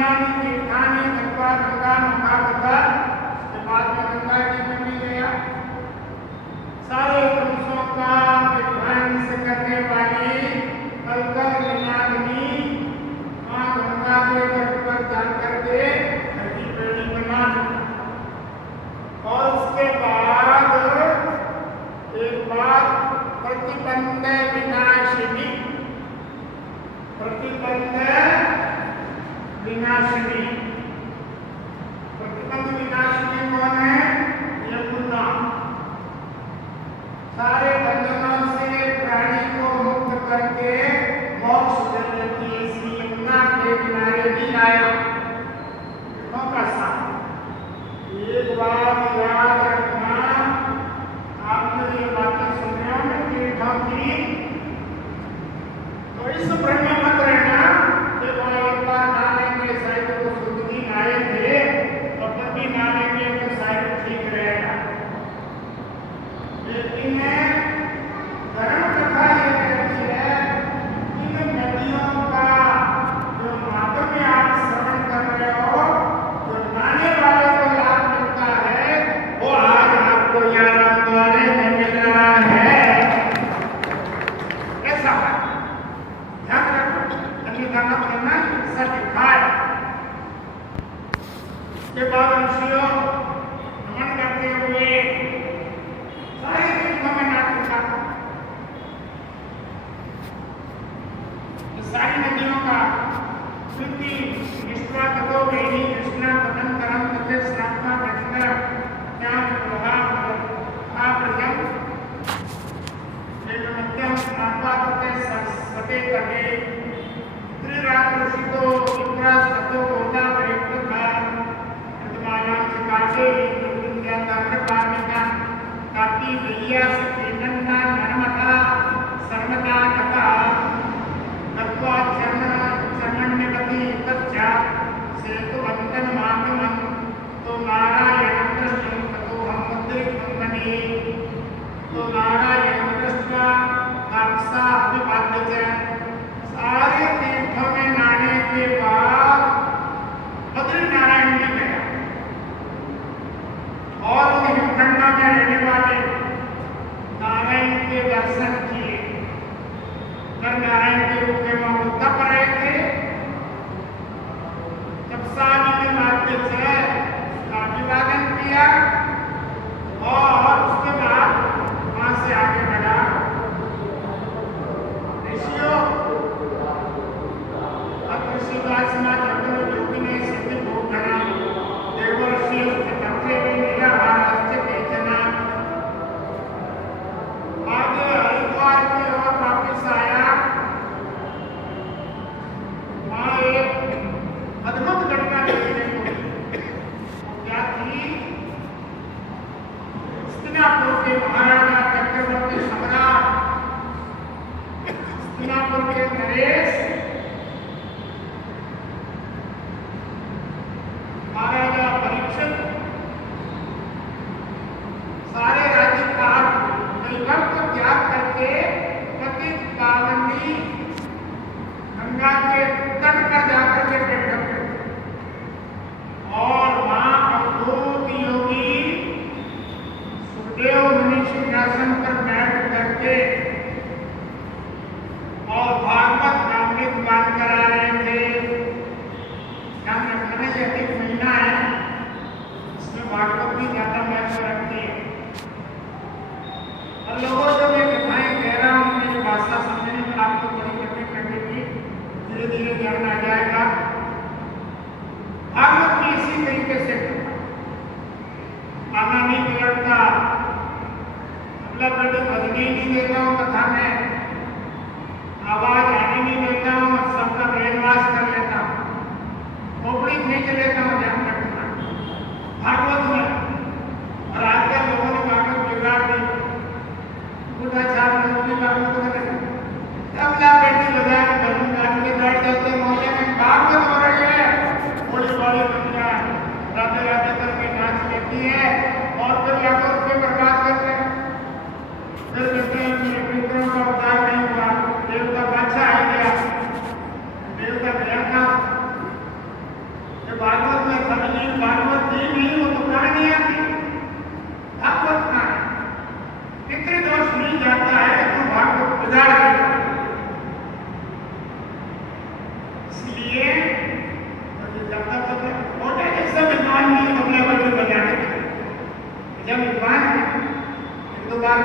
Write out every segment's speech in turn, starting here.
पुण्यानि तीर्थानि गत्वा गंगा महागता, उसके बाद में गंगा जी में भी गया। सारे पुरुषों का विध्वंस करने वाली कलकल विनागिनी मां गंगा के तट पर जाकर के हड्डी पेड़ी बना चुका। और उसके बाद एक बात, प्रतिबंध विनाशिनी, प्रतिबंध विनाशिनी, प्रतिबंध विनाशिनी कौन है? यमुना। सारे बंधनों से प्राणी को मुक्त करके मोक्ष दे देती है। इसलिए यमुना के किनारे भी आया का साथ। एक बात याद रखना, आपने ये बातें सुने हो ना तीर्थों की, तो इस भ्रम में मत रहना कि वहां एक बार नहाएंगे शायद तो शुद्ध दिन आए थे तो फिर भी नहाएंगे तो शायद ठीक रहेगा। लेकिन धर्म कथा ये कहती है इन नदियों का जो माध्यम आप श्रवण कर रहे हो, जो नहाने वाले को लाभ मिलता है, वो आज आपको यहाँ द्वारे में मिल रहा है। ऐसा है, ध्यान रखो, अन्यथा मत करना, सच खाए। के बाद ऋषियों नमन करते हुए सारे तीर्थों में नाच उठा। सारी नदियों का श्रुति विश्वा ततो वेणी कृष्णा तदंतरम तथे स्नात्मा गंगा ज्ञान प्रभाव प्रजम मध्यम स्नात्मा तथे सते कहे त्रिरात ऋषि को विप्रास ततो गोदा प्रयुक्त था अंतमानां से काटे दुर्गुंजा ताम्रपाणिका काटी विलिया सत्यनंदा नर्मदा सर्वदा कथा तत्वा चरणन्यगति तच्चा सेतुवंदन माधवं तो नारायणं दृष्टं ततो हम मुद्रिकंबने तो नारायणं दृष्ट्वा तापसा अभिवाद्य। सारे तीर्थों में नहाने के बाद बद्रीनारायण में गया और उन हिमखंडों में रहने वाले नारायण के दर्शन किए। नारायण के रूप में वह तप रहे थे। तपसानी के मार्ग से अभिवादन किया और उसके बाद वहां से आगे बढ़ा। ऋषियों अब ऋषिवासना जगन योगी ने सिद्धि भोग करा। देवर्षि तत्वे में निराहारस्य तेजना। आगे हरिद्वार की ओर वापिस आया। वहां एक अद्भुत घटना देखने को मिली। क्या थी? हस्तिनापुर के महाराजा चक्रवर्ती सम्राट हस्तिनापुर के नरेश महाराजा परीक्षित सारे राज्यकाल वैभव को त्याग करके पतित पावनी गंगा के तट पर जाकर के बैठक करते और वहां अवधूत योगी सुखदेव मुनि सिंहासन पर बैठ करके और भागवत अमृत पान करा रहे थे। ध्यान रखना, ये अधिक महीना है, इसमें भागवत भी ज्यादा महत्व रखती है। और लोगों जो मैं कथाएं कह रहा हूँ मेरी भाषा समझने में आपको बड़ी कठिन लगेगी, धीरे धीरे ज्ञान आ जाएगा। भागवत भी इसी तरीके से आना नहीं बिगड़ता, मतलब बदली नहीं देता हूँ कथा में, आवाज आने नहीं देता हूँ, सबका ब्रेन वॉश कर लेता हूँ, खोपड़ी खींच लेता हूँ। ध्यान रखना भागवत में। और आजकल लोगों ने भागवत बिगाड़ दी, बुढ़ा छाप लोग भी भागवत में तबला पेटी बजा के भजन गाने के बैठ जाते मोहल्ले में, भागवत हो रही है, बड़ी बड़ी दुनिया राधे राधे करके नाच लेती है और फिर लाखों रुपये बर्बाद करते हैं। फिर कहते हैं मेरे पितरों का उद्धार नहीं हुआ, देवता बादशाह आ गया, देवता भयंकर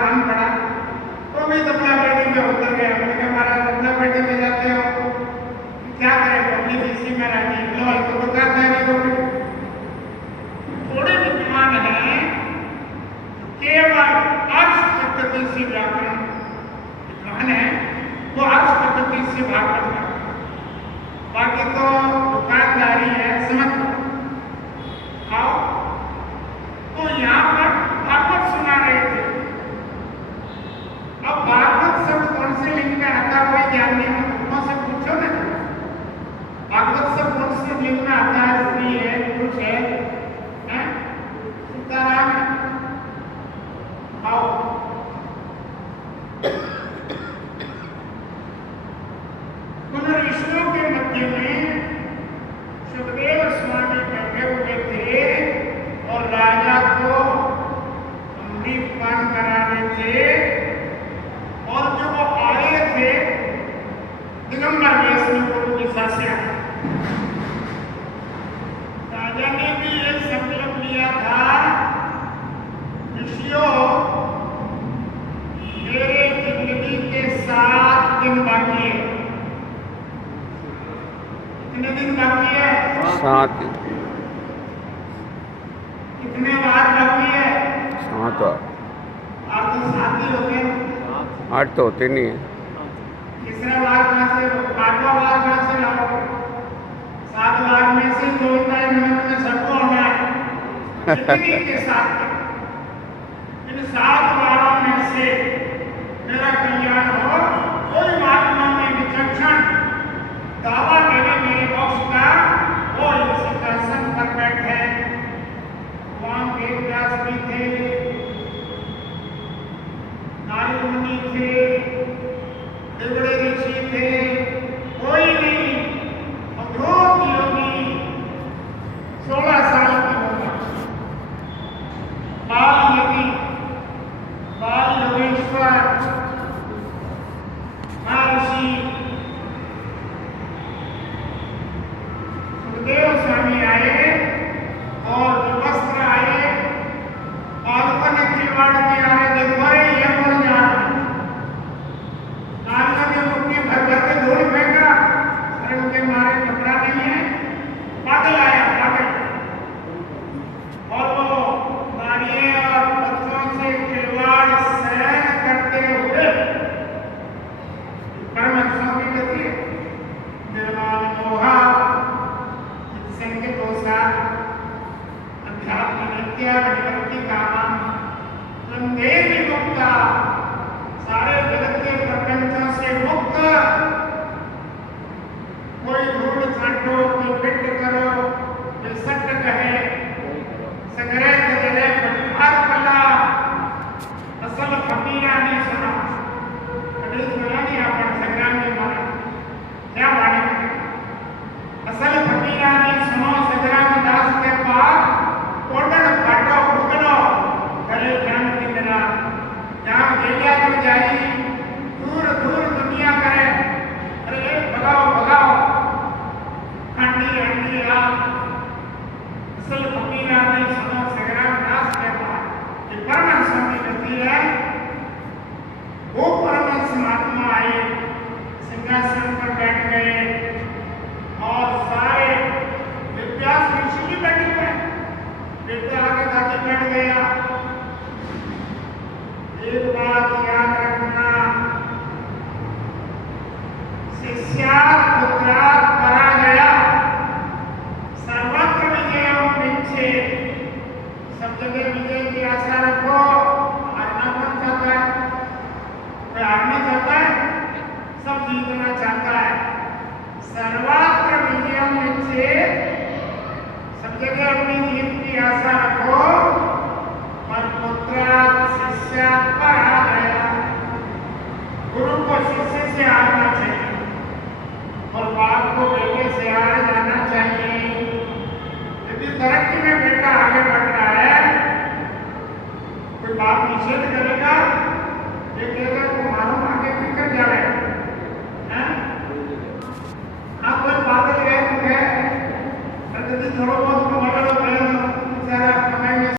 काम पड़ा तो भी तबला पेटी में उतर गया। मैंने कहा महाराज तबला पेटी में जाते हो क्या करें, पब्लिक इसी में रहती लो तो दुकानदारी हो गई। थोड़े विद्वान है केवल अर्थ पद्धति से व्याकरण विद्वान है, वो अर्थ पद्धति से भागवत करता, बाकी तो दुकानदारी है समझ आओ। तो यहाँ पर भागवत सुना रहे थे। अब भागवत शब्द कौन से लिंग में आता है कोई ज्ञान नहीं है, तुमको से पूछो ना भागवत शब्द कौन से लिंग में आता है, स्त्री है पुरुष है, सीताराम आओ। उन ऋषियों के मध्य में सुखदेव स्वामी बैठे हुए थे और राजा को अमृत पान करा रहे थे। और जो वो आए थे दिगंबर वेश में गुरु दिशा से आए। राजा ने भी ये संकल्प लिया था ऋषियों मेरे जिंदगी के 7 दिन बाकी है। कितने दिन बाकी है? 7 दिन। कितने बार बाकी है? 7 आप तो 7 ही होते हैं। 8 तो होते नहीं है। तीसरा बार कहाँ से 8वां बार कहाँ से लाओ? 7 बार में से 2 में सबको होना है। जिंदगी के 7 दिन, इन 7 बारों में से मेरा कल्याण हो। कोई महात्मा में विचक्षण दावा करे मेरे मोक्ष का, वो इस सिंहासन पर बैठे। वहां वेदव्यास भी थे, नारद मुनि थे, देवड़े ऋषि थे, कोई नहीं। अद्भुत योगी 16 साल की उम्र, बाल योगी, बाल योगेश्वर महर्षि सुखदेव स्वामी आए और वस्त्र आए और उन्होंने खिलवाड़ किया है, देखो रे ये कौन जा रहा है। नारद ने मुट्ठी भर भर के धूल फेंका, अरे उनके मारे कपड़ा नहीं है, पागल आया पागल। और वो नारियों और बच्चों से खिलवाड़ सहन करते हुए परमहंसों की गति निर्माण मोहा संग दोषा अध्यात्म नित्य निवृत्ति कामम संदेह विमुक्ता, सारे जगत के प्रपंचों से मुक्त। कोई धूल छांटो, कोई पिंड करो, कोई सत्य कहे, संग्रह जले परिवार पला, असल फकीरा ने सुना। कभी सुना नहीं आपने संग्राम में मारा क्या वाणी? असल फकीरा ने सुनो संग्राम दास के पास कोडन फाटो उगलो गले ज्ञान की बिना जहाँ गेलिया कर जाई दूर दूर दुनिया करे। अरे भगाओ भगाओ हंडी हंडी आप। असल फकीरा ने सुनो संग्राम दास के पास ये परमहंस की गति है। वो परमहंस महात्मा आए, सिंहासन पर बैठ गए और सारे विद्यास ऋषि भी बैठे हुए। विद्या आगे जाके बैठ गया। एक बात याद रखना, शिष्यात् पुत्रात् पराजया सर्वत्र विजयम पीछे। सब जगह विजय की आशा रखो। हारना कौन चाहता है? कोई हारना चाहता है? सब जीतना चाहता है। सर्वत्र विजयम पीछे, सब जगह अपनी जीत की आशा रखो। और पुत्रात् शिष्यात् पराजया, गुरु को शिष्य से हारना चाहिए और बाप को बेटे से हार जाना चाहिए। यदि तरक्की में बेटा आगे बढ़ रहा है, कोई बाप निषेध कर